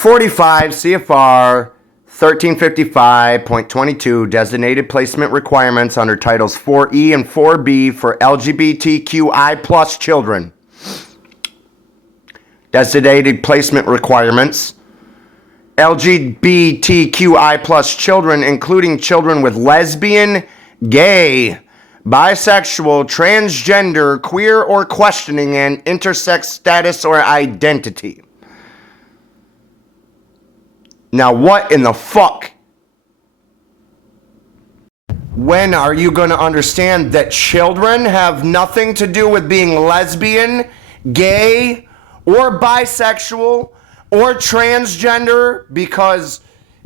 45 CFR 1355.22 designated placement requirements under titles 4E and 4B for LGBTQI plus children. Designated placement requirements. LGBTQI plus children, including children with lesbian, gay, bisexual, transgender, queer or questioning and intersex status or identity. Now, what in the fuck? When are you going to understand that children have nothing to do with being lesbian, gay, or bisexual, or transgender? Because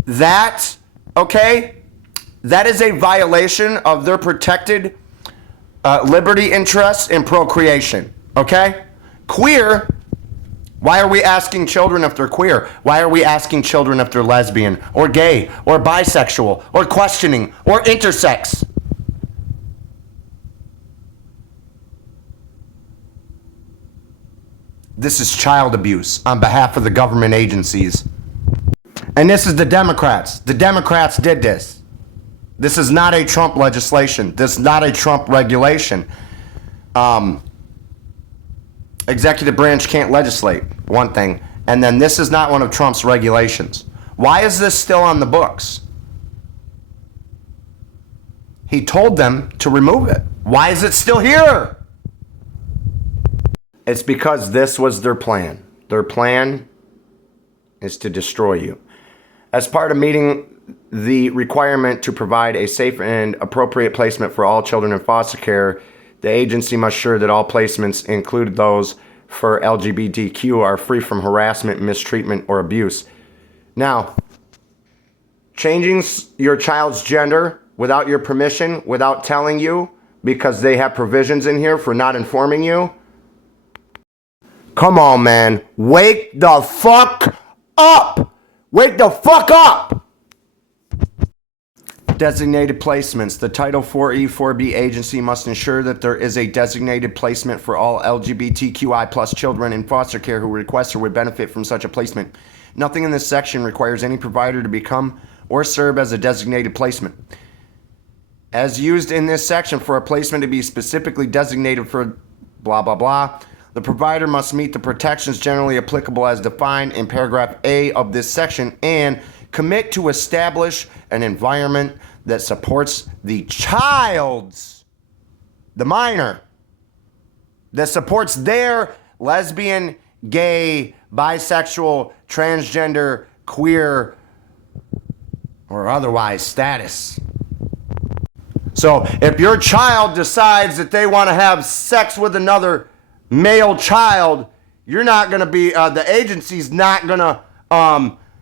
that, okay, that is a violation of their protected liberty interests in procreation, okay? Queer. Why are we asking children if they're queer? Why are we asking children if they're lesbian or gay or bisexual or questioning or intersex? This is child abuse on behalf of the government agencies. And this is the Democrats. The Democrats did this. This is not a Trump legislation. This is not a Trump regulation. Executive branch can't legislate, one thing. And then this is not one of Trump's regulations. Why is this still on the books? He told them to remove it. Why is it still here? It's because this was their plan. Their plan is to destroy you. As part of meeting the requirement to provide a safe and appropriate placement for all children in foster care, the agency must ensure that all placements, including those for LGBTQ, are free from harassment, mistreatment, or abuse. Now, changing your child's gender without your permission, without telling you, because they have provisions in here for not informing you. Come on, man. Wake the fuck up! Wake the fuck up! Designated placements. The Title 4E, 4B agency must ensure that there is a designated placement for all LGBTQI plus children in foster care who request or would benefit from such a placement. Nothing in this section requires any provider to become or serve as a designated placement. As used in this section, for a placement to be specifically designated for blah, blah, blah, the provider must meet the protections generally applicable as defined in paragraph A of this section and commit to establish an environment that supports the child's, the minor, that supports their lesbian, gay, bisexual, transgender, queer, or otherwise status. So if your child decides that they want to have sex with another male child, you're not going to be, the agency's not going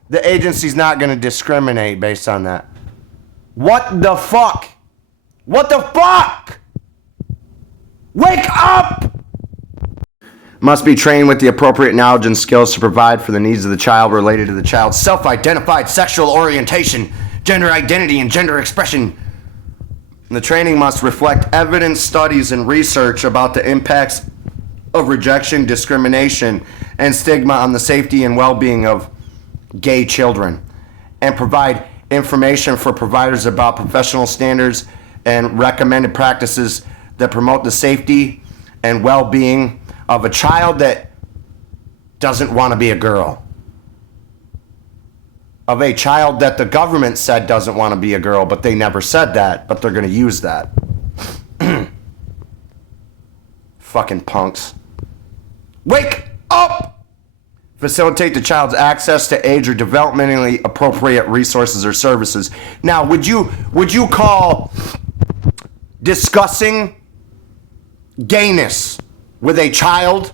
to discriminate based on that. What the fuck? What the fuck? Wake up! Must be trained with the appropriate knowledge and skills to provide for the needs of the child related to the child's self-identified sexual orientation, gender identity, and gender expression. The training must reflect evidence, studies, and research about the impacts of rejection, discrimination, and stigma on the safety and well-being of gay children, and provide information for providers about professional standards and recommended practices that promote the safety and well-being of a child that doesn't want to be a girl, of a child that the government said doesn't want to be a girl, but they never said that, but they're going to use that. Fucking punks. Wake up! Facilitate the child's access to age or developmentally appropriate resources or services. Now, would you call discussing gayness with a child?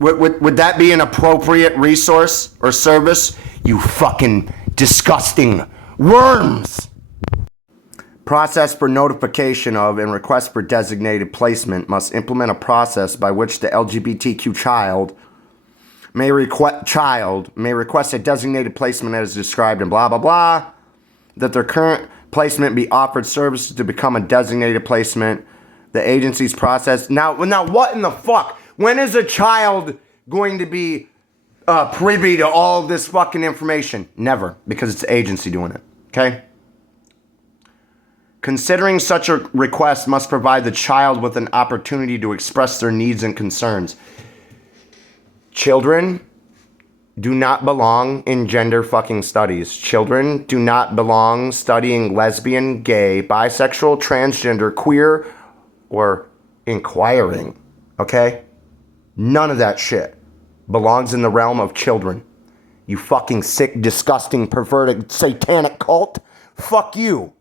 Would that be an appropriate resource or service? You fucking disgusting worms! Process for notification of and request for designated placement must implement a process by which the LGBTQ child may request a designated placement as described in blah, blah, blah, that their current placement be offered services to become a designated placement, the agency's process. Now what in the fuck? When is a child going to be privy to all this fucking information. Never, because it's the agency doing it. Okay? Considering such a request must provide the child with an opportunity to express their needs and concerns. Children do not belong in gender fucking studies. Children do not belong studying lesbian, gay, bisexual, transgender, queer, or inquiring. Okay? None of that shit belongs in the realm of children. You fucking sick, disgusting, perverted, satanic cult. Fuck you.